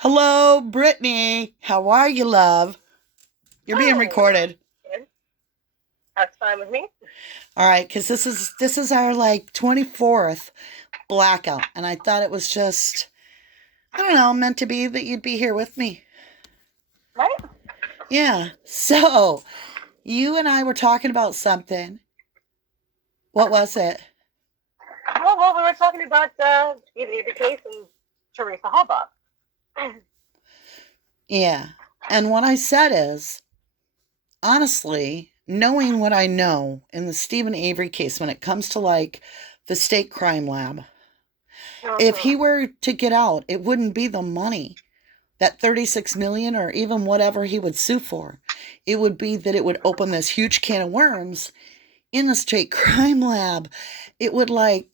Hello, Brittany. How are you, love? You're being Oh, recorded. good. That's fine with me. All right, because this is our like 24th blackout, and I thought it was just I don't know meant to be that you'd be here with me. Right? Yeah. So you and I were talking about something. What was it? Well, we were talking about the case and Teresa Halbach. Yeah. And what I said is, honestly, knowing what I know in the Stephen Avery case when it comes to like the state crime lab, if he were to get out, it wouldn't be the money, that 36 million or even whatever he would sue for. It would be that it would open this huge can of worms in the state crime lab. It would like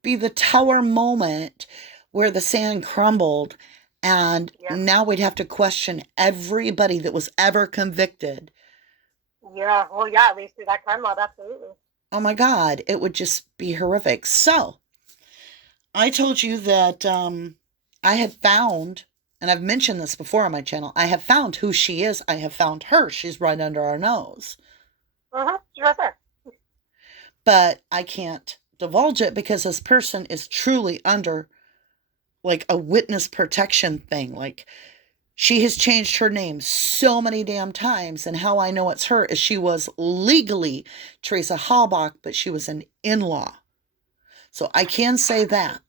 be the tower moment where the sand crumbled, and Yeah. now we'd have to question everybody that was ever convicted. Yeah. Well, yeah. At least through that crime lab, absolutely. Oh my God, it would just be horrific. So I told you that I had found, and I've mentioned this before on my channel, I have found who she is. I have found her. She's right under our nose. She's right there. But I can't divulge it because this person is truly under like a witness protection thing. Like she has changed her name so many damn times. And how I know it's her is she was legally Teresa Halbach, but she was an in law. So I can say that.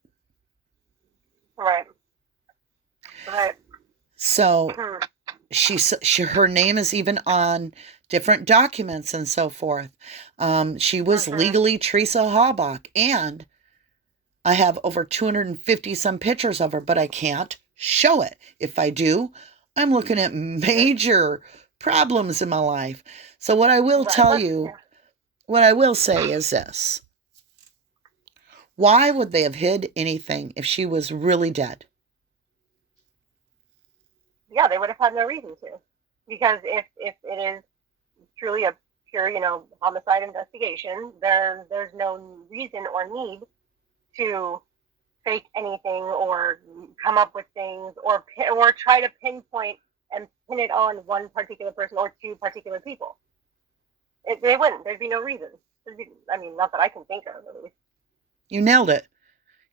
Right. Right. So her name is even on different documents and so forth. She was legally Teresa Halbach, and I have over 250 some pictures of her, but I can't show it. If I do, I'm looking at major problems in my life. So what I will tell you, what I will say is this. Why would they have hid anything if she was really dead? Yeah, they would have had no reason to, because if it is truly a pure, homicide investigation, there's no reason or need to fake anything or come up with things or try to pinpoint and pin it on one particular person or two particular people. They wouldn't. There'd be no reason. Not that I can think of, at least. You nailed it.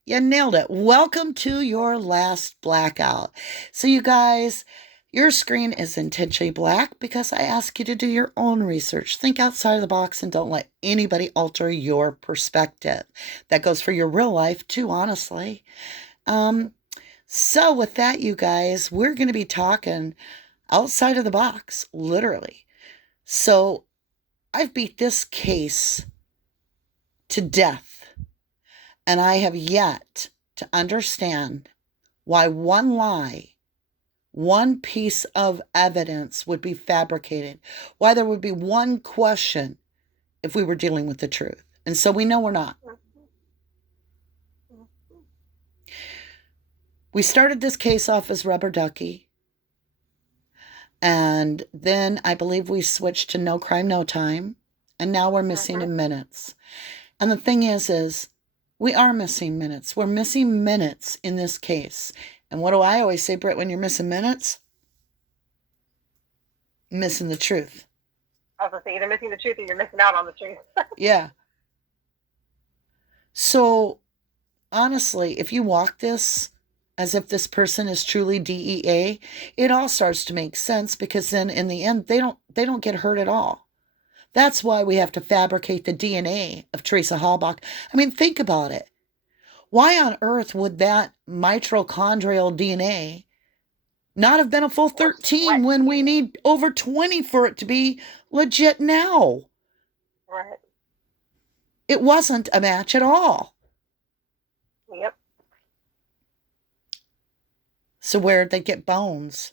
You nailed it. Welcome to your last blackout. So, you guys, your screen is intentionally black because I ask you to do your own research. Think outside of the box and don't let anybody alter your perspective. That goes for your real life too, honestly. So with that, you guys, we're going to be talking outside of the box, literally. So I've beat this case to death, and I have yet to understand why one lie, one piece of evidence would be fabricated, why there would be one question if we were dealing with the truth. And so we know we're not. We started this case off as Rubberducky, and then I believe we switched to no crime, no time, and now we're missing in minutes. And the thing is we are missing minutes. We're missing minutes in this case. And what do I always say, Britt, when you're missing minutes? Missing the truth. I was going to say, either missing the truth or you're missing out on the truth. Yeah. So, honestly, if you walk this as if this person is truly DEA, it all starts to make sense, because then in the end, they don't get hurt at all. That's why we have to fabricate the DNA of Teresa Halbach. I mean, think about it. Why on earth would that mitochondrial DNA not have been a full 13 when we need over 20 for it to be legit now? Right. It wasn't a match at all. Yep. So where'd they get bones?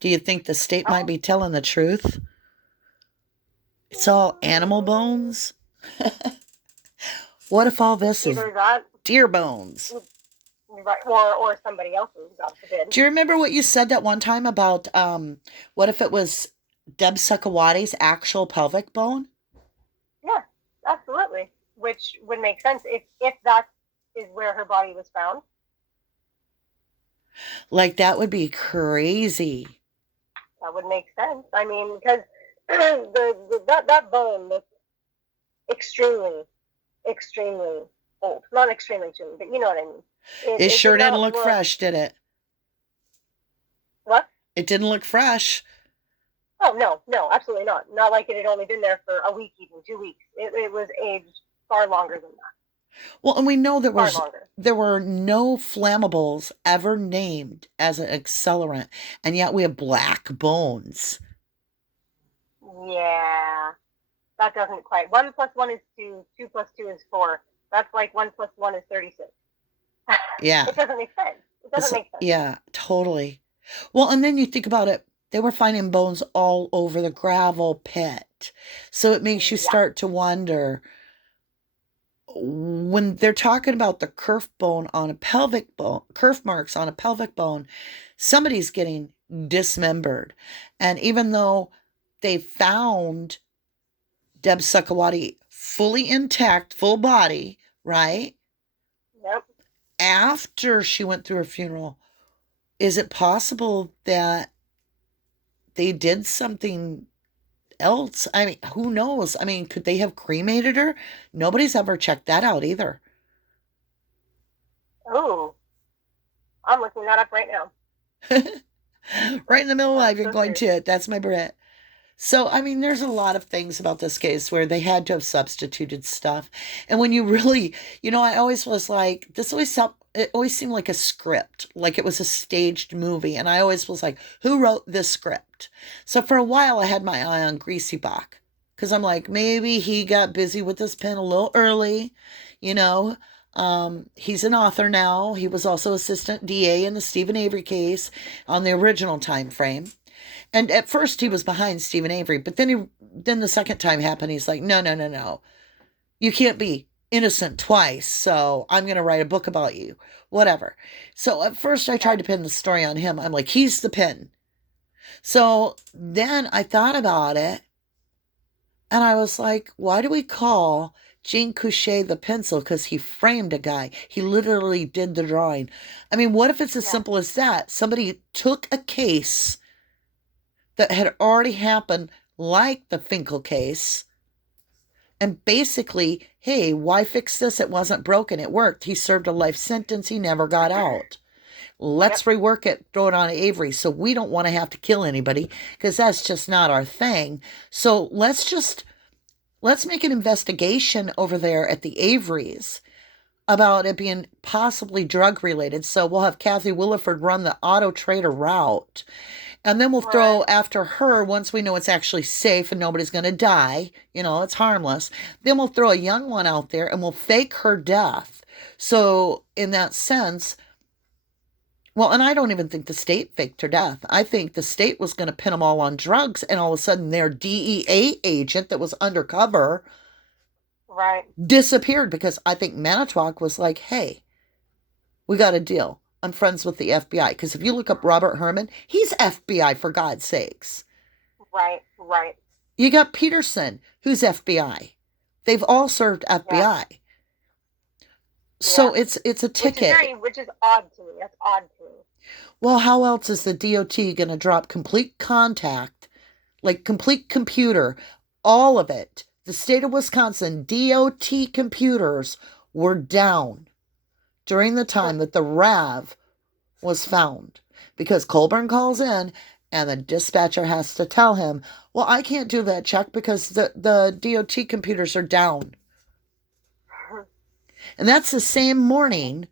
Do you think the state might be telling the truth? It's all animal bones? What if all this is deer bones? Right, or somebody else's, God forbid. Do you remember what you said that one time about what if it was Deb Sukhawati's actual pelvic bone? Yeah, absolutely. Which would make sense if that is where her body was found. Like, that would be crazy. That would make sense. I mean, because that bone looks extremely, extremely old. Not extremely extremely, but you know what I mean. It It sure did didn't not look look. fresh, did it? What? It didn't look fresh. Oh no, no, absolutely not. Not like it had only been there for a week, even 2 weeks. It was aged far longer than that. Well, and we know Far longer. there were no flammables ever named as an accelerant, and yet we have black bones. Yeah, that doesn't quite. 1 plus 1 is 2. 2 plus 2 is 4. That's like 1 plus 1 is 36. Yeah. It doesn't make sense. It doesn't make sense. Yeah, totally. Well, and then you think about it, they were finding bones all over the gravel pit. So it makes you Yeah. start to wonder, when they're talking about the kerf bone on a pelvic bone, kerf marks on a pelvic bone, somebody's getting dismembered. And even though they found Deb Sukkawati fully intact, full body, right? Yep. After she went through her funeral, is it possible that they did something else? I mean, who knows? I mean, could they have cremated her? Nobody's ever checked that out either. Oh, I'm looking that up right now. Right in the middle of I'm life, you're so going serious. to it. That's my Brit. So, I mean, there's a lot of things about this case where they had to have substituted stuff. And when you really, I always was like, it always seemed like a script, like it was a staged movie. And I always was like, who wrote this script? So for a while, I had my eye on Greasy Bach because I'm like, maybe he got busy with his pen a little early, you know. He's an author now. He was also assistant DA in the Stephen Avery case on the original time frame. And at first he was behind Stephen Avery, but then the second time happened. He's like, no, no, no, no. You can't be innocent twice. So I'm going to write a book about you, whatever. So at first I tried to pin the story on him. I'm like, he's the pin. So then I thought about it and I was like, why do we call Jean Couché the pencil? Because he framed a guy. He literally did the drawing. I mean, what if it's as simple as that? Somebody took a case that had already happened, like the Finkel case, and basically, hey, why fix this? It wasn't broken. It worked. He served a life sentence. He never got out. Let's rework it, throw it on Avery. So we don't want to have to kill anybody because that's just not our thing. So let's make an investigation over there at the Averys about it being possibly drug related. So we'll have Kathy Williford run the auto trader route. And then we'll throw after her, once we know it's actually safe and nobody's going to die, it's harmless. Then we'll throw a young one out there and we'll fake her death. So in that sense, well, and I don't even think the state faked her death. I think the state was going to pin them all on drugs, and all of a sudden their DEA agent that was undercover disappeared because I think Manitowoc was like, hey, we got a deal. I'm friends with the FBI. Because if you look up Robert Herman, he's FBI, for God's sakes. Right. You got Peterson, who's FBI. They've all served FBI. Yeah. So it's a ticket. Which is odd to me. That's odd to me. Well, how else is the DOT going to drop complete contact, like complete computer, all of it? The state of Wisconsin DOT computers were down during the time that the RAV was found, because Colburn calls in and the dispatcher has to tell him, well, I can't do that check because the DOT computers are down. And that's the same morning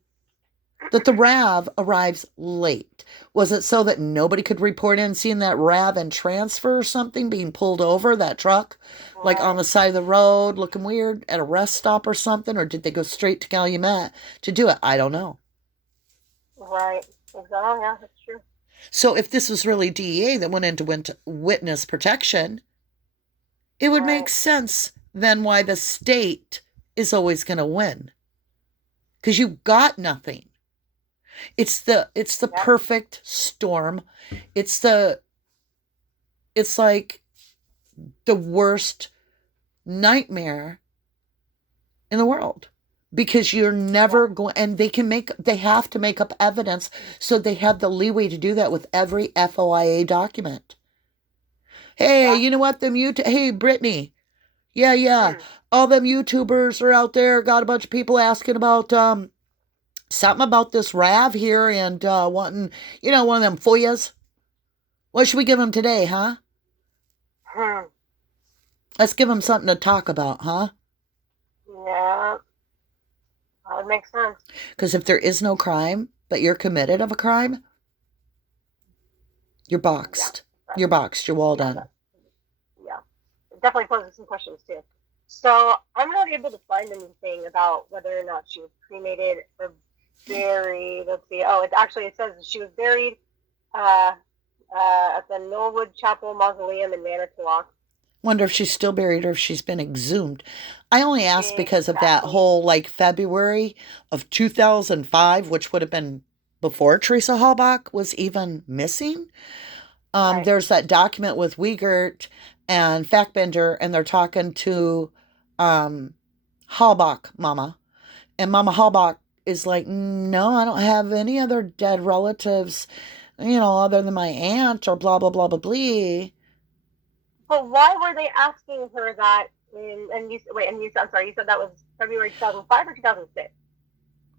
that the RAV arrives late. Was it so that nobody could report in seeing that RAV and transfer or something being pulled over, that truck, like on the side of the road looking weird at a rest stop or something? Or did they go straight to Calumet to do it? I don't know. Right. Exactly. Yeah, that's true. So if this was really DEA that went into witness protection, it would make sense then why the state is always going to win. Because you got nothing. It's the perfect storm. It's like the worst nightmare in the world. because you're never going, and they have to make up evidence, so they have the leeway to do that with every FOIA document. Hey, you know what? Hey, Brittany. Yeah. All them YouTubers are out there. Got a bunch of people asking about something about this Rav here and wanting, one of them FOIAs. What should we give them today, huh? Let's give them something to talk about, huh? Yeah. That would make sense. Because if there is no crime, but you're committed of a crime, you're boxed. Yeah, you're boxed. You're walled in. Yeah. It definitely poses some questions, too. So I'm not able to find anything about whether or not she was cremated or buried. Let's see. Oh, it says she was buried at the Knollwood Chapel Mausoleum in Manitowoc. Wonder if she's still buried or if she's been exhumed. I only asked because of that whole February of 2005, which would have been before Teresa Halbach was even missing. Right. There's that document with Wiegert and Fackbender, and they're talking to Halbach Mama, and Mama Halbach is like, no, I don't have any other dead relatives, other than my aunt or blah blah blah blah blah. But why were they asking her that? You said that was February 2005 or 2006?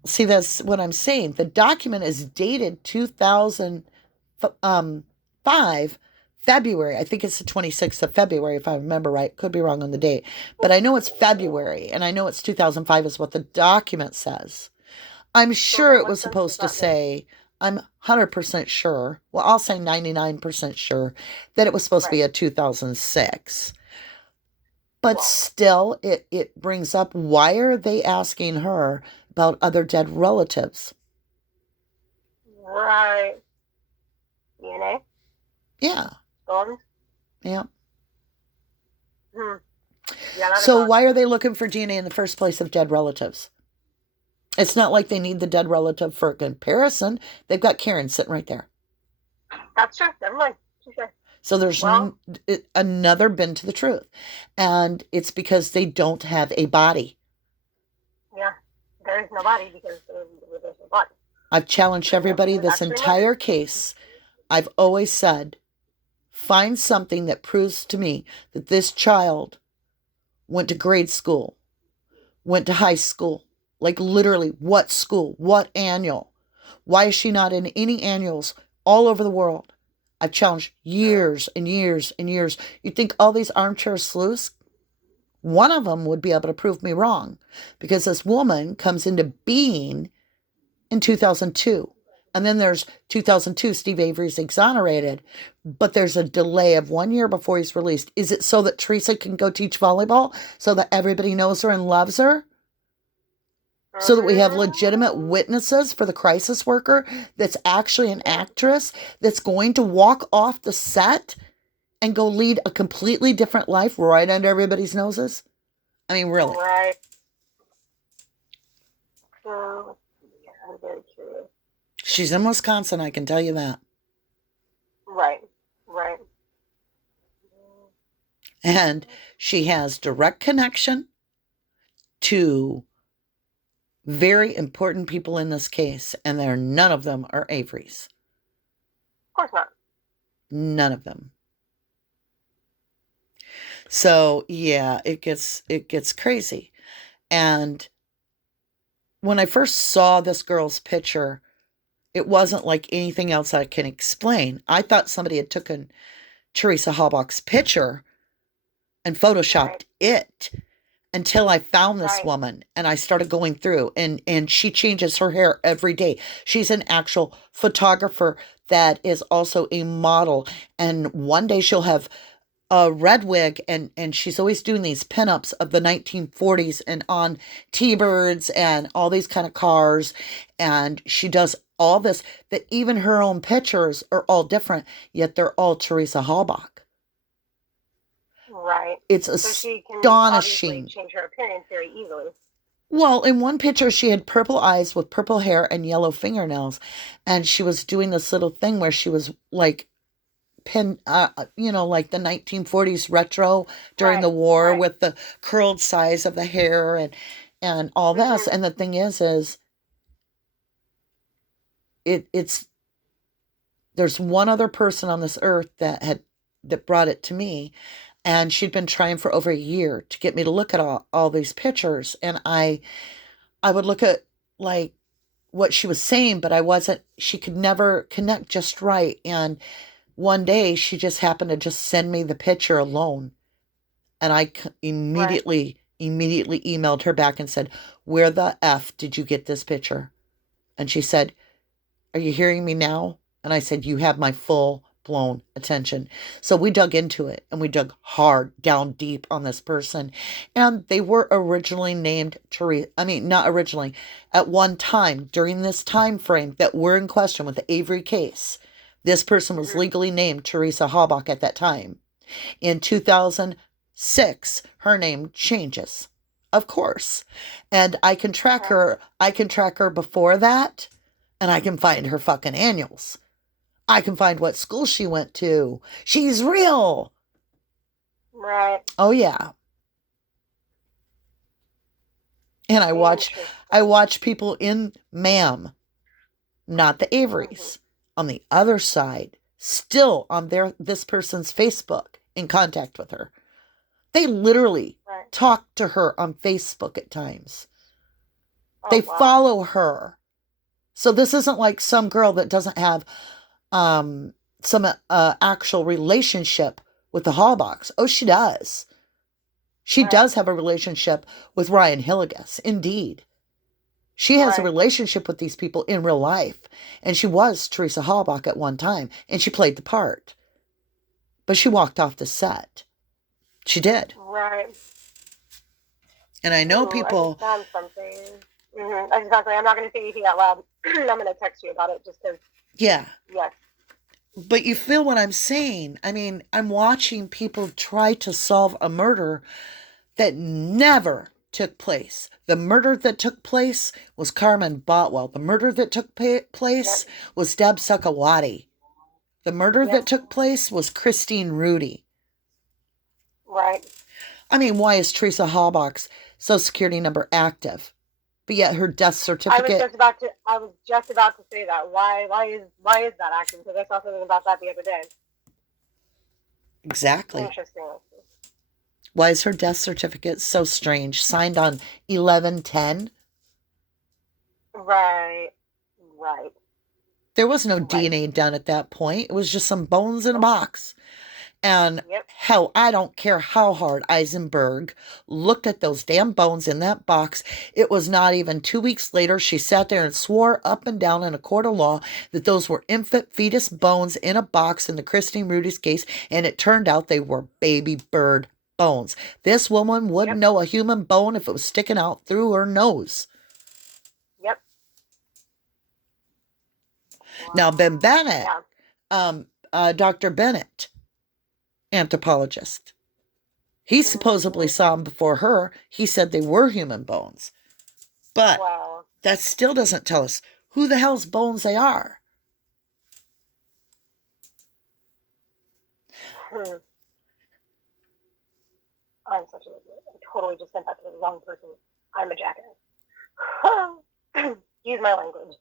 See, that's what I'm saying. The document is dated 2005 February. I think it's the 26th of February, if I remember right. Could be wrong on the date. But I know it's February, and I know it's 2005 is what the document says. I'm sure it was supposed to say, I'm 100% sure, well, I'll say 99% sure, that it was supposed to be a 2006. But still, it brings up, why are they asking her about other dead relatives? Right. DNA? Yeah. Bones? Yeah. Yeah. So why are they looking for DNA in the first place of dead relatives? It's not like they need the dead relative for a comparison. They've got Karen sitting right there. That's true. Never mind. Sure. So there's another bend to the truth. And it's because they don't have a body. Yeah. There is no body because there's no body. I've challenged everybody this entire case. I've always said, find something that proves to me that this child went to grade school, went to high school. Like literally, what school? What annual? Why is she not in any annuals all over the world? I've challenged years and years and years. You'd think all these armchair sleuths, one of them would be able to prove me wrong. Because this woman comes into being in 2002. And then there's 2002, Steve Avery's exonerated. But there's a delay of 1 year before he's released. Is it so that Theresa can go teach volleyball? So that everybody knows her and loves her? So that we have legitimate witnesses for the crisis worker that's actually an actress that's going to walk off the set and go lead a completely different life right under everybody's noses? I mean, really. Right. I'm very curious. She's in Wisconsin, I can tell you that. Right. And she has direct connection to very important people in this case, and none of them are Avery's. Of course not. None of them. So yeah, it gets crazy. And when I first saw this girl's picture, it wasn't like anything else I can explain. I thought somebody had taken Teresa Halbach's picture and photoshopped it. Until I found this woman and I started going through and she changes her hair every day. She's an actual photographer that is also a model. And one day she'll have a red wig and she's always doing these pinups of the 1940s and on T-Birds and all these kind of cars. And she does all this, that even her own pictures are all different, yet they're all Teresa Halbach. Right. It's astonishing. So she can change her appearance very easily. Well, in one picture, she had purple eyes with purple hair and yellow fingernails. And she was doing this little thing where she was like like the 1940s retro during the war with the curled size of the hair. and all this. And the thing is it's there's one other person on this earth that brought it to me, and she'd been trying for over a year to get me to look at all these pictures, and I would look at like what she was saying, but she could never connect just right. And one day she just happened to just send me the picture alone, and I immediately emailed her back and said, "Where the F did you get this picture?" And she said, "Are you hearing me now?" And I said, "You have my full blown attention." So we dug into it, and we dug hard down deep on this person. And they were originally named Theresa. I mean, not originally. At one time during this time frame that we're in question with the Avery case, this person was legally named Teresa Halbach at that time. In 2006, her name changes, of course. And I can track her. I can track her before that, and I can find her fucking annuals. I can find what school she went to. She's real. Right. Oh yeah. And I watch people in MAM, not the Averys, on the other side, still on this person's Facebook, in contact with her. They literally talk to her on Facebook at times. They follow her. So this isn't like some girl that doesn't have some actual relationship with the Halbachs. Oh, she does. She does have a relationship with Ryan Hilligas. Indeed. She has a relationship with these people in real life. And she was Teresa Halbach at one time. And she played the part. But she walked off the set. She did. Right. And I know people... I just found something. I just found something. I'm not going to say anything out loud. I'm going to text you about it just because... Yeah. Yes. But you feel what I'm saying. I mean, I'm watching people try to solve a murder that never took place. The murder that took place was Carmen Botwell. The murder that took place was Deb Suckawati. The murder that took place was Christine Rudy. Right. I mean, why is Teresa Halbach's Social Security number active? But yet her death certificate... I was just about to say that. Why is that active? Because I saw something about that the other day. Exactly. Interesting. Why is her death certificate so strange? Signed on 11/10? Right. There was no DNA done at that point. It was just some bones in a box. And hell, I don't care how hard Eisenberg looked at those damn bones in that box. It was not even 2 weeks later she sat there and swore up and down in a court of law that those were infant fetus bones in a box in the Christine Rudy's case, and it turned out they were baby bird bones. This woman wouldn't know a human bone if it was sticking out through her nose. Yep. Now, Ben Bennett, Dr. Bennett, anthropologist, he supposedly saw them before her. He said they were human bones. But that still doesn't tell us who the hell's bones they are. I'm such an idiot. I totally just sent that to the wrong person. I'm a jackass. Use my language.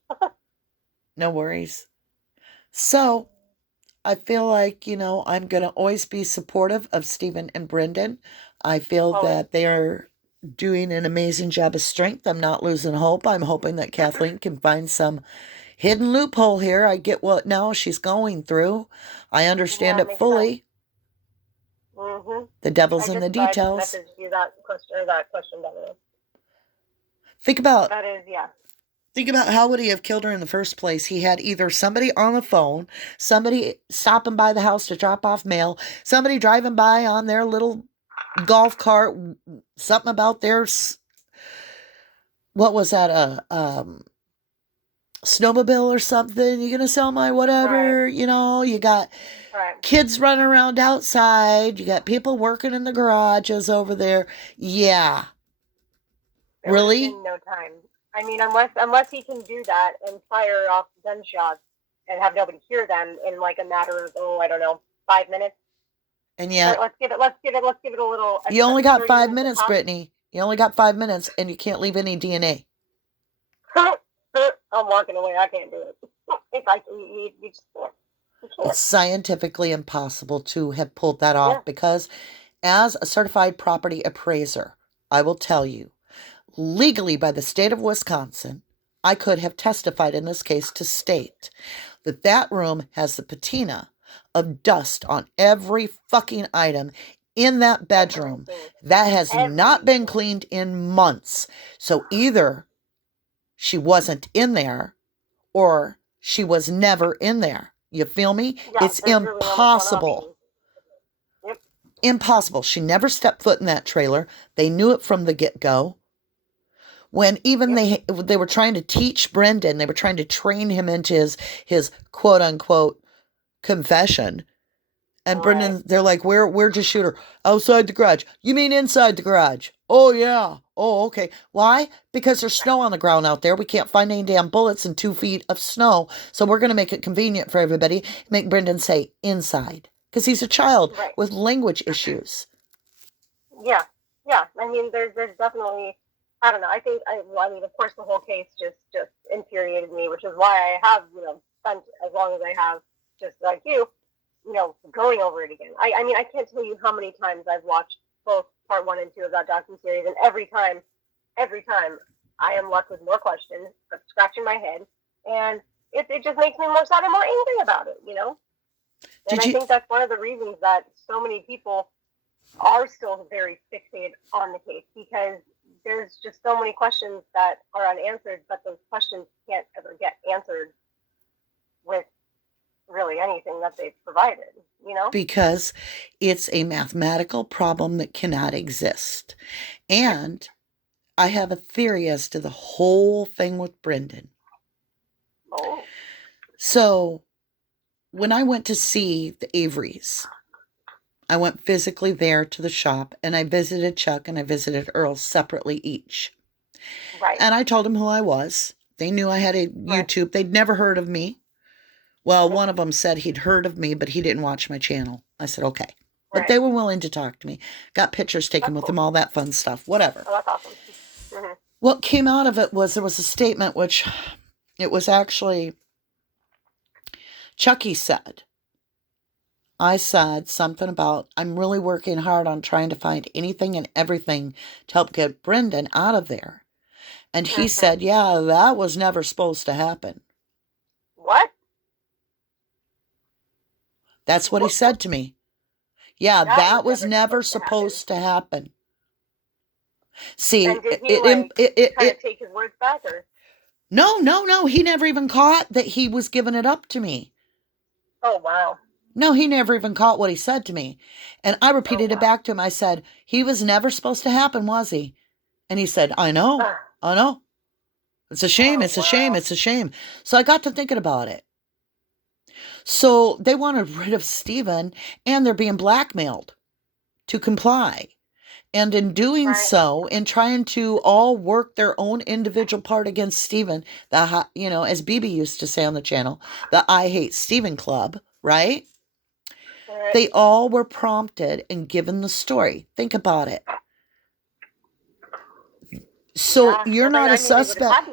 No worries. So, I feel like, I'm going to always be supportive of Stephen and Brendan. I feel that they're doing an amazing job of strength. I'm not losing hope. I'm hoping that Kathleen can find some hidden loophole here. I get what now she's going through. I understand it fully. Mm-hmm. The devil's in the details. I just messaged you that question. Think about that is, Think about how would he have killed her in the first place. He had either somebody on the phone, somebody stopping by the house to drop off mail, somebody driving by on their little golf cart, something about their, what was that, snowmobile or something. You gonna sell my whatever, you got kids running around outside. You got people working in the garages over there. Yeah. Really? No time. I mean, unless he can do that and fire off gunshots and have nobody hear them in like a matter of 5 minutes. And yeah, let's give it a little. You only got 5 minutes, Brittany. You only got 5 minutes, and you can't leave any DNA. I'm walking away. I can't do it. If I can, you just can't. It's scientifically impossible to have pulled that off because as a certified property appraiser, I will tell you, legally by the state of Wisconsin, I could have testified in this case to state that that room has the patina of dust on every fucking item in that bedroom that has not been cleaned in months. So either she wasn't in there or she was never in there. You feel me? Yeah, it's impossible. Yep. Impossible. She never stepped foot in that trailer. They knew it from the get-go. When even they were trying to teach Brendan, they were trying to train him into his quote-unquote confession. And Brendan, they're like, where'd you shoot her? Outside the garage. You mean inside the garage? Oh, yeah. Oh, okay. Why? Because there's snow on the ground out there. We can't find any damn bullets in 2 feet of snow. So we're going to make it convenient for everybody. Make Brendan say inside. Because he's a child with language issues. Yeah. Yeah. I mean, there's definitely, I don't know. I mean, of course, the whole case just infuriated me, which is why I have, spent as long as I have, just like you, going over it again. I mean, I can't tell you how many times I've watched both part 1 and 2 of that docuseries, and every time, I am left with more questions, scratching my head, and it just makes me more sad and more angry about it, And I think that's one of the reasons that so many people are still very fixated on the case, because there's just so many questions that are unanswered, but those questions can't ever get answered with really anything that they've provided, Because it's a mathematical problem that cannot exist. And I have a theory as to the whole thing with Brendan. Oh. So when I went to see the Averys, I went physically there to the shop, and I visited Chuck and I visited Earl separately each. Right. And I told them who I was. They knew I had a YouTube. They'd never heard of me. Well, one of them said he'd heard of me, but he didn't watch my channel. I said, okay. But they were willing to talk to me. Got pictures taken with them, all that fun stuff, whatever. Oh, that's awesome. Mm-hmm. What came out of it was there was a statement, which it was actually Chucky said. I said something about, I'm really working hard on trying to find anything and everything to help get Brendan out of there. And he said, yeah, that was never supposed to happen. What? That's what he said to me. Yeah, that was never supposed to happen. See, and did he try to take his words back, or? No. He never even caught that he was giving it up to me. Oh, wow. No, he never even caught what he said to me. And I repeated it back to him. I said, he was never supposed to happen, was he? And he said, I know. It's a shame, it's a shame, it's a shame. So I got to thinking about it. So they wanted rid of Stephen, and they're being blackmailed to comply. And in doing so, in trying to all work their own individual part against Stephen, as BB used to say on the channel, the I Hate Stephen Club, right? They all were prompted and given the story. Think about it. So you're not a suspect.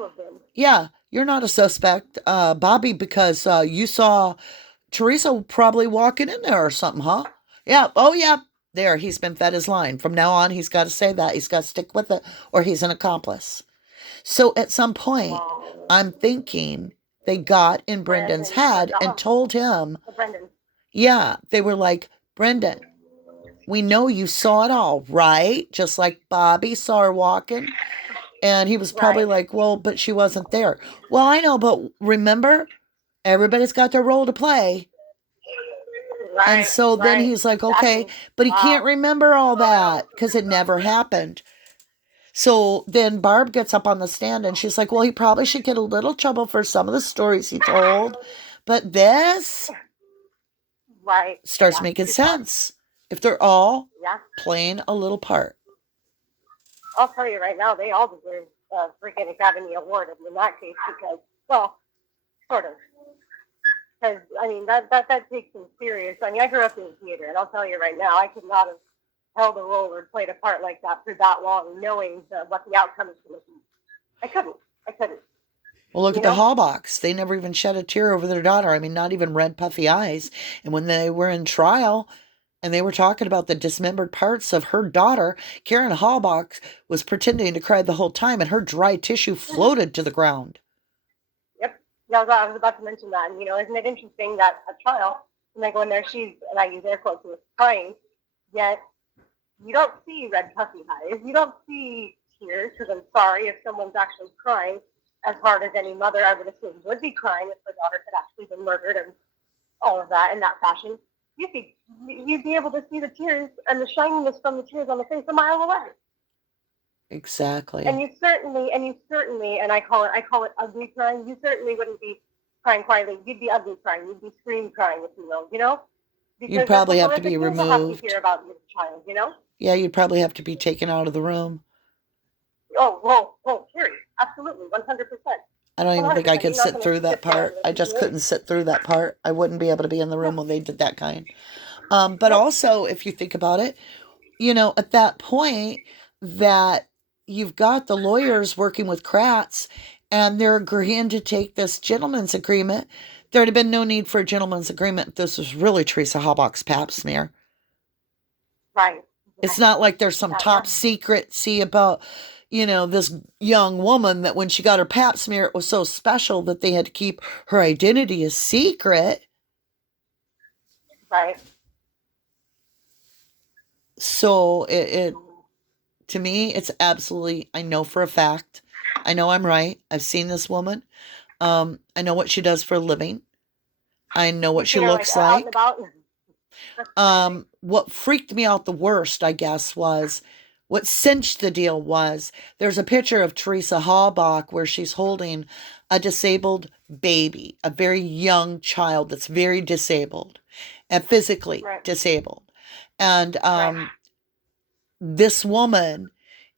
Yeah, you're not a suspect, Bobby, because you saw Theresa probably walking in there or something, huh? Yeah. Oh, yeah. There, he's been fed his line. From now on, he's got to say that. He's got to stick with it, or he's an accomplice. So at some point, I'm thinking they got in Brendan's head and told him, yeah, they were like, Brendan, we know you saw it all, right? Just like Bobby saw her walking. And he was probably like, well, but she wasn't there. Well, I know, but remember, everybody's got their role to play. And so then he's like, okay, but he can't remember all that because it never happened. So then Barb gets up on the stand and she's like, well, he probably should get a little trouble for some of the stories he told. But this starts making sense if they're all playing a little part. I'll tell you right now, they all deserve a freaking Academy Award in that case because, well, sort of. Because, I mean, that takes some serious. I mean, I grew up in theater, and I'll tell you right now, I could not have held a role or played a part like that for that long, knowing what the outcome is going to be. I couldn't. Well, look at the Halbachs. They never even shed a tear over their daughter. I mean, not even red, puffy eyes. And when they were in trial and they were talking about the dismembered parts of her daughter, Karen Halbach was pretending to cry the whole time, and her dry tissue floated to the ground. Yep. Yeah, I was about to mention that. And, isn't it interesting that at trial, when they go in there, she's, and I use air quotes, was crying, yet you don't see red, puffy eyes. You don't see tears, because I'm sorry if someone's actually crying as hard as any mother, I would assume, would be crying if her daughter had actually been murdered and all of that in that fashion. You'd be able to see the tears and the shininess from the tears on the face a mile away. Exactly. And you certainly, and I call it ugly crying. You certainly wouldn't be crying quietly. You'd be ugly crying. You'd be scream crying, if you will. Because you'd probably have to be removed. Have to hear about your child. Yeah, you'd probably have to be taken out of the room. Oh, Carrie, absolutely, 100%. I don't even think I could sit through that part. I just couldn't sit through that part. I wouldn't be able to be in the room when they did that kind. But also, if you think about it, at that point that you've got the lawyers working with Kratz and they're agreeing to take this gentleman's agreement, there'd have been no need for a gentleman's agreement if this was really Theresa Halbach's pap smear. Right. It's not like there's some top secret about this young woman that when she got her pap smear, it was so special that they had to keep her identity a secret. Right. So it to me, it's absolutely, I know for a fact, I know I'm right. I've seen this woman. I know what she does for a living. I know what she looks like. What freaked me out the worst, I guess, was what cinched the deal was there's a picture of Theresa Halbach where she's holding a disabled baby, a very young child that's very disabled and physically disabled. And this woman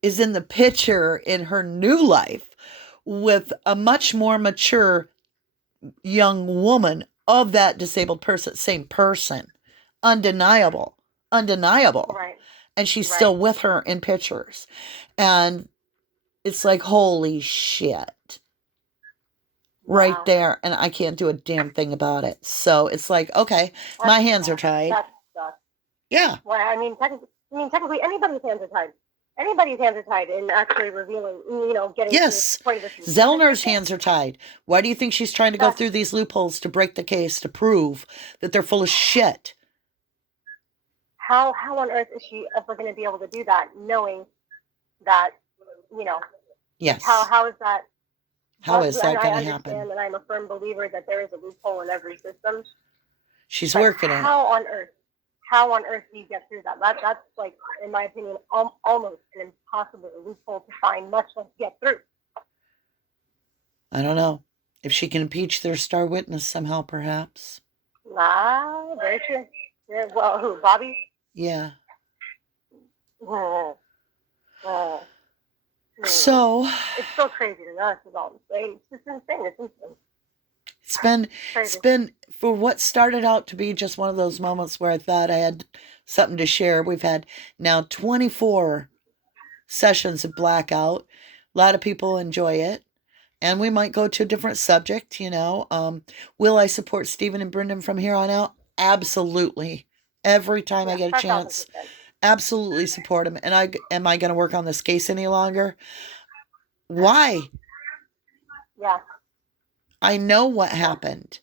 is in the picture in her new life with a much more mature young woman of that disabled person, same person. Undeniable. Right. And she's still with her in pictures. And it's like, holy shit. Wow. Right there. And I can't do a damn thing about it. So it's like, okay, my hands are tied. That sucks. Yeah. Well, technically anybody's hands are tied. Anybody's hands are tied in actually revealing, getting to this point of this. Zellner's hands are tied. Why do you think she's trying to go through these loopholes to break the case, to prove that they're full of shit? How on earth is she ever going to be able to do that, knowing that, Yes. How is that? How is that going to happen? And I'm a firm believer that there is a loophole in every system. She's working it. How on earth do you get through that? That's like, in my opinion, almost an impossible loophole to find, much less get through. I don't know. If she can impeach their star witness somehow, perhaps. Very true. Yeah, well, who, Bobby? Yeah. So it's so crazy to us, is all I'm saying. It's just insane. It's been for what started out to be just one of those moments where I thought I had something to share. We've had now 24 sessions of Blackout. A lot of people enjoy it. And we might go to a different subject, Will I support Stephen and Brendan from here on out? Absolutely. Every time I get a chance, absolutely support them. And am I going to work on this case any longer? Why? Yeah. I know what happened.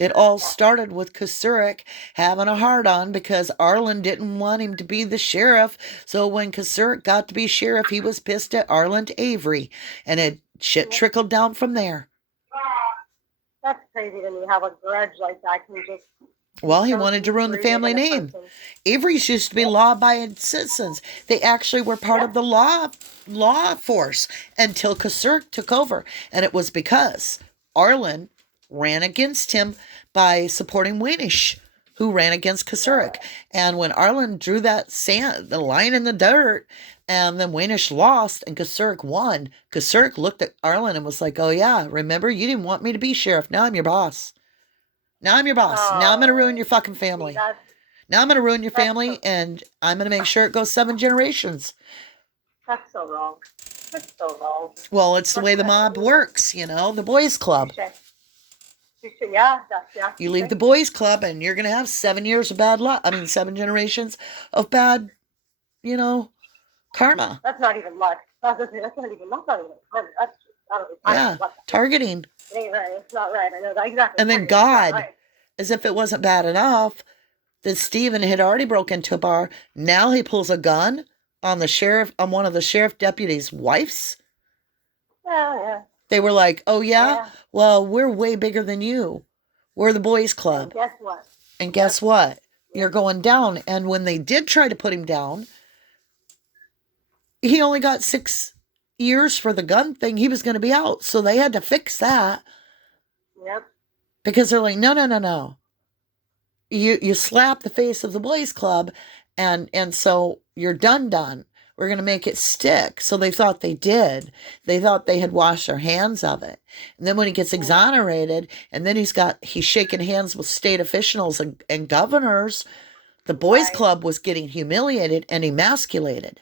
It all started with Kosurik having a hard-on because Arlen didn't want him to be the sheriff. So when Kosurik got to be sheriff, he was pissed at Arlen Avery. And shit trickled down from there. That's crazy to me how a grudge like that can just... Well, he wanted to ruin the family name. Avery's used to be law-abiding citizens. They actually were part of the law force until Kosurik took over. And it was because Arlen ran against him by supporting Weinish, who ran against Kosurik. And when Arlen drew the line in the dirt, and then Weinish lost and Kosurik won, Kosurik looked at Arlen and was like, oh yeah, remember, you didn't want me to be sheriff. Now I'm your boss. Now I'm your boss. Now I'm going to ruin your fucking family. Now I'm going to ruin your That's family, so- and I'm going to make sure it goes 7 generations. That's so wrong. That's so wrong. Well, it's the way the mob works, the boys' club. Yeah. You leave the boys' club, and you're going to have 7 years of bad luck. 7 generations of bad, karma. That's not even luck. That's not even karma. That's Yeah, targeting. It ain't right. It's not right. I know that exactly. And then God, as if it wasn't bad enough, that Stephen had already broken into a bar. Now he pulls a gun on one of the sheriff deputies' wives. Yeah. They were like, oh, yeah? Well, we're way bigger than you. We're the boys' club. And guess what? You're going down. And when they did try to put him down, he only got 6 years for the gun thing. He was going to be out. So they had to fix that. Yep. Because they're like, no. You slap the face of the boys' club, and so you're done. We're going to make it stick. So they thought they did. They thought they had washed their hands of it. And then when he gets exonerated, and then he's shaking hands with state officials and governors, the boys' club was getting humiliated and emasculated.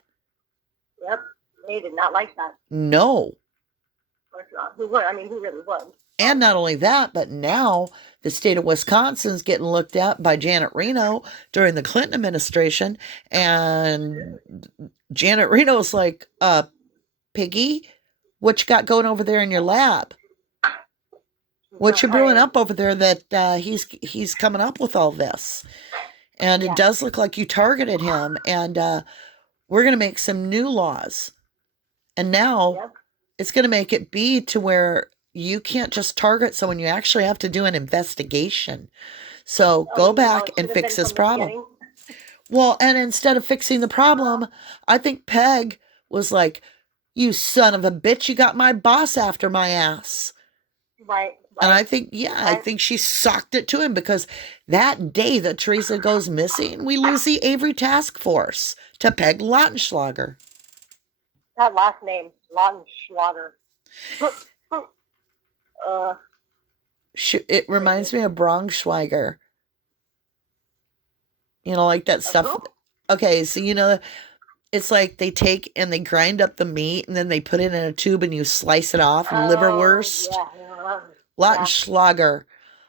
Yep. They did not like that. No. Of course not. Who would? Who really would? And not only that, but now the state of Wisconsin's getting looked at by Janet Reno during the Clinton administration. And Janet Reno's like, Piggy, what you got going over there in your lab? What you brewing up over there that he's coming up with all this? And it does look like you targeted him. And we're going to make some new laws. And now it's going to make it be to where you can't just target someone. You actually have to do an investigation. So go back and fix this problem. Well, and instead of fixing the problem, I think Peg was like, you son of a bitch, you got my boss after my ass. Right. And I think, I think she socked it to him, because that day that Theresa goes missing, we lose the Avery task force to Peg Lautenschlager. That last name, Lautenschlager. It reminds me of Braunschweiger. Like that stuff. Okay, so it's like they take and they grind up the meat, and then they put it in a tube and you slice it off. Liverwurst. Yeah. Lautenschlager.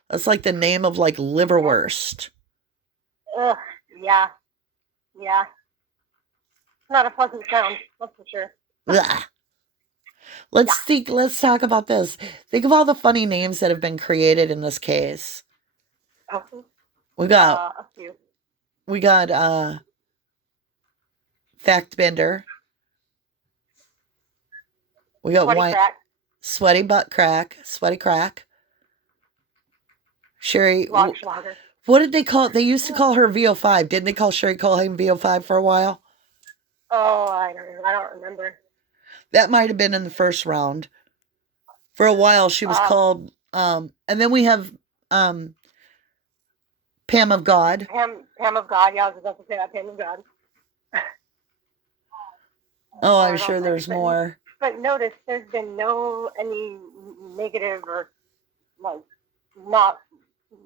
That's like the name of like liverwurst. Ugh. Yeah. Not a pleasant sound, that's for sure. Ugh. Let's talk about this. Think of all the funny names that have been created in this case. We got a few. We got Fact Bender. We got Sweaty Butt Crack. Sweaty Crack. Sherry. What did they call it? They used to call her VO5. Didn't they call Sherry him VO5 for a while? Oh, I don't remember. That might have been in the first round. For a while, she was called. And then we have Pam of God. Pam of God. Yeah, I was about to say that. Pam of God. Oh, I'm sure there's more. But notice there's been any negative or like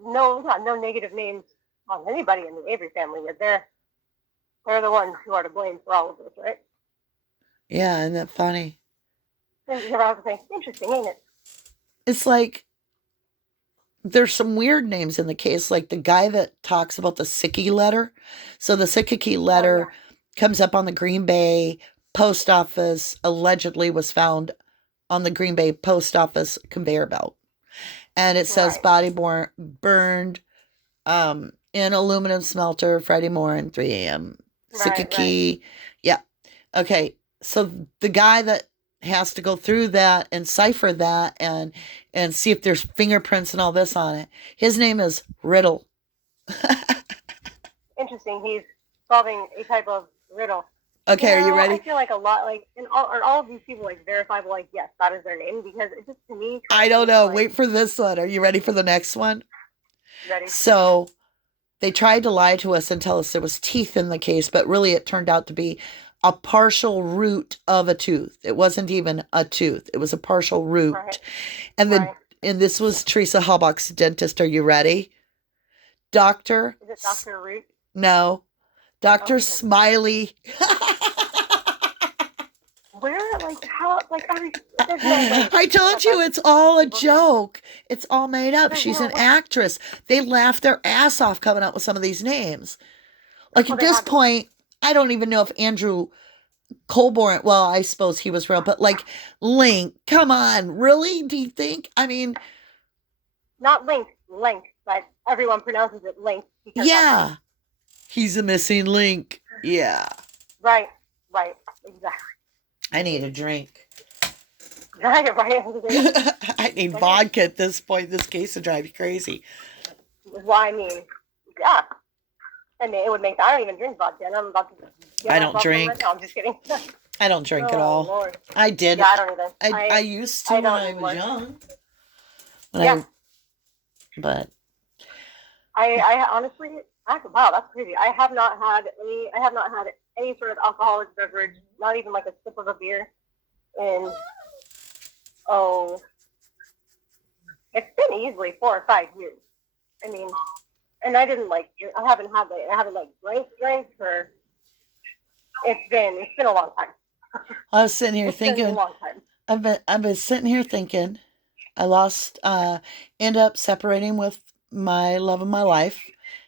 no negative names on anybody in the Avery family. They're the ones who are to blame for all of this, right? Yeah, isn't that funny? Interesting, ain't it? It's like there's some weird names in the case, like the guy that talks about the Sickie letter. So the Sickie letter comes up on the Green Bay post office, allegedly was found on the Green Bay post office conveyor belt. And it says body burned in aluminum smelter Friday morning, 3 a.m. Sickie. Yeah. Okay. So the guy that has to go through that and cipher that and see if there's fingerprints and all this on it. His name is Riddle. Interesting. He's solving a type of riddle. Okay, are you ready? I feel like a lot, like, are all of these people like verifiable? Like, yes, that is their name, because it just, to me, I don't know. Like, wait for this one. Are you ready for the next one? Ready. So they tried to lie to us and tell us there was teeth in the case, but really it turned out to be a partial root of a tooth. It wasn't even a tooth. It was a partial root. Right. And this was Teresa Halbach's dentist. Are you ready? Doctor. Is it Dr. Root? No. Dr. Okay. Smiley. Where, like, how, like, there's no way. I told you it's all a joke. It's all made up. There's She's no an way. actress. They laugh their ass off coming up with some of these names. Like Well, at they this had to. point, I don't even know if Andrew Colborne, well, I suppose he was real, but like Link, come on, really? Do you think? I mean, Not Link, but everyone pronounces it Link. Because yeah, he's a missing link. Yeah. Right, exactly. I need a drink. Right. I need vodka at this point. This case would drive you crazy. Well, I mean, yeah. I mean, it would make. I don't even drink vodka, and I'm about to. I don't drink. Right now. I'm just kidding. I don't drink at all. Lord. I did. Yeah, I don't either. I used to when I was young. Yeah. But I honestly, wow, that's crazy. I have not had any sort of alcoholic beverage, not even like a sip of a beer, in it's been easily 4 or 5 years. I mean, and I didn't like. I haven't like drank for. It's been a long time. I was sitting here thinking. Been a long time. I've been sitting here thinking. I end up separating with my love of my life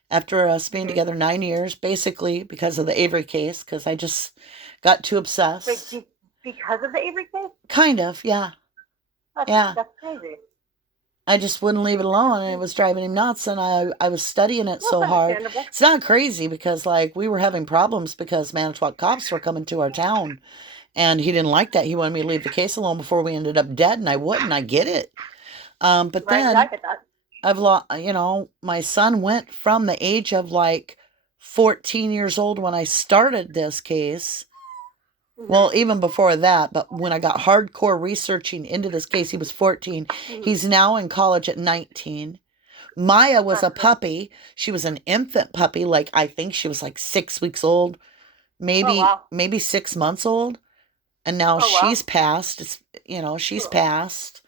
after us being together 9 years, basically because of the Avery case, because I just got too obsessed. Wait, because of the Avery case? Kind of, yeah. That's crazy. I just wouldn't leave it alone, and it was driving him nuts, and I was studying it so hard. It's not crazy because, like, we were having problems because Manitowoc cops were coming to our town, and he didn't like that. He wanted me to leave the case alone before we ended up dead, and I wouldn't. I get it. But then I've lost, my son went from the age of like 14 years old when I started this case. Well, even before that, but when I got hardcore researching into this case, he was 14. He's now in college at 19. Maya was a puppy. She was an infant puppy. Like, I think she was like 6 weeks old, maybe 6 months old. And now she's passed. She's passed.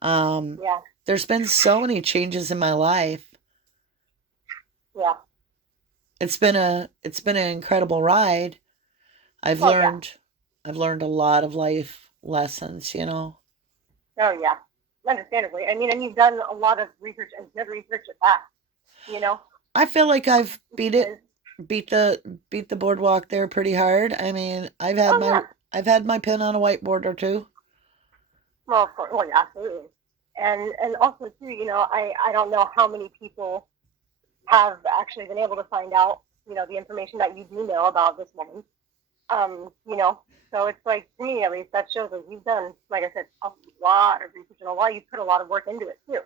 There's been so many changes in my life. Yeah. It's been an incredible ride. I've learned a lot of life lessons, Oh yeah. Understandably. I mean, and you've done a lot of research and good research at that, I feel like I've beat the boardwalk there pretty hard. I mean, I've had my pen on a whiteboard or two. Well, of course. Well, yeah, absolutely. And also too, I don't know how many people have actually been able to find out, the information that you do know about this woman. So it's like, to me at least, that shows that you've done, like I said, a lot of research and you put a lot of work into it too.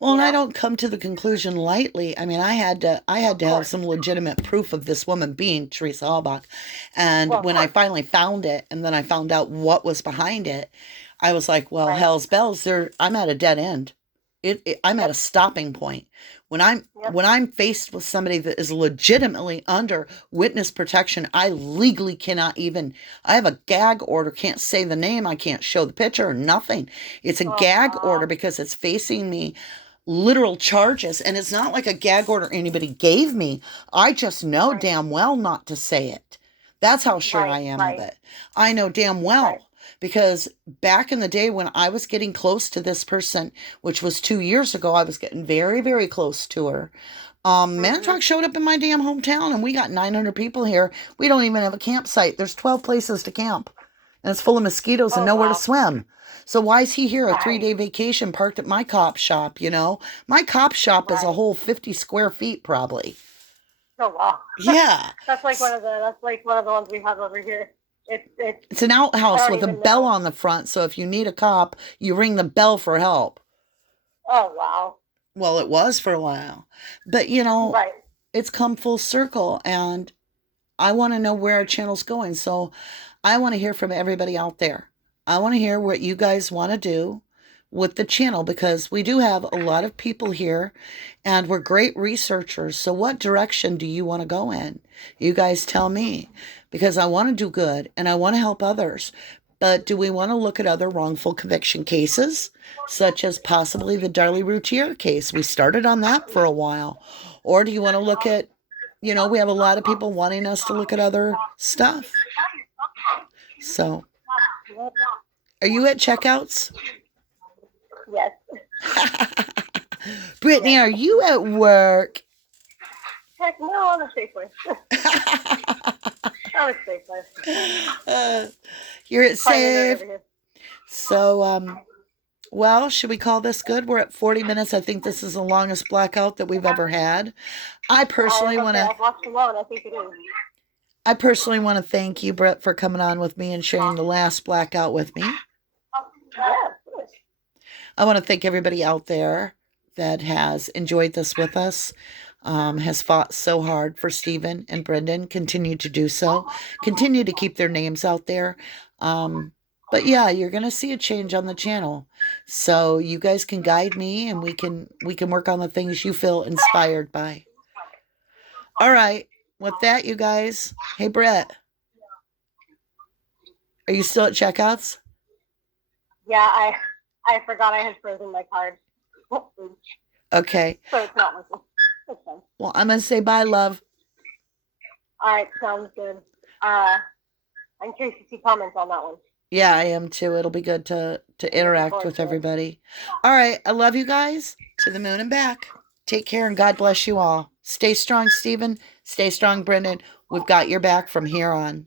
Well, and I don't come to the conclusion lightly. I mean, I had to have some legitimate proof of this woman being Theresa Halbach. And when I finally found it, and then I found out what was behind it, I was like, well, hell's bells, I'm at a dead end. I'm at a stopping point. When I'm faced with somebody that is legitimately under witness protection, I legally cannot even. I have a gag order. Can't say the name. I can't show the picture or nothing. It's a gag order because it's facing me literal charges, and it's not like a gag order anybody gave me. I just know damn well not to say it. That's how sure I am of it. I know damn well. Because back in the day when I was getting close to this person, which was 2 years ago, I was getting very, very close to her. Manitowoc showed up in my damn hometown, and we got 900 people here. We don't even have a campsite. There's 12 places to camp, and it's full of mosquitoes and nowhere to swim. So why is he here, a 3-day vacation parked at my cop shop, My cop shop is a whole 50 square feet probably. Oh, wow. Yeah. That's like one of the ones we have over here. It's an outhouse with a bell on the front, so if you need a cop, you ring the bell for help. Oh, wow. Well, it was for a while. But, it's come full circle, and I want to know where our channel's going. So I want to hear from everybody out there. I want to hear what you guys want to do with the channel, because we do have a lot of people here, and we're great researchers. So what direction do you want to go in? You guys tell me, because I want to do good and I want to help others. But do we want to look at other wrongful conviction cases, such as possibly the Darlie Routier case? We started on that for a while. Or do you want to look at you know, we have a lot of people wanting us to look at other stuff. So, are you at checkouts? Yes. Brittany, Yes. are you at work? Heck no, I'm a safe place. I'm a safe place. You're at Finding it safe. over here. So, well, should we call this good? We're at 40 minutes. I think this is the longest blackout that we've ever had. I personally want to. I've watched them all, and I think it is. I personally want to thank you, Brett, for coming on with me and sharing the last blackout with me. Yeah, I want to thank everybody out there that has enjoyed this with us, has fought so hard for Stephen and Brendan, continue to do so, continue to keep their names out there. But yeah, you're going to see a change on the channel. So you guys can guide me and we can work on the things you feel inspired by. All right. With that, you guys. Hey, Brett. Are you still at checkouts? Yeah, I forgot I had frozen my card. Okay. So it's not working. It's fine. Well, I'm going to say bye, love. All right, sounds good. I'm curious to see comments on that one. Yeah, I am too. It'll be good to interact with everybody. All right. I love you guys. To the moon and back. Take care and God bless you all. Stay strong, Stephen. Stay strong, Brendan. We've got your back from here on.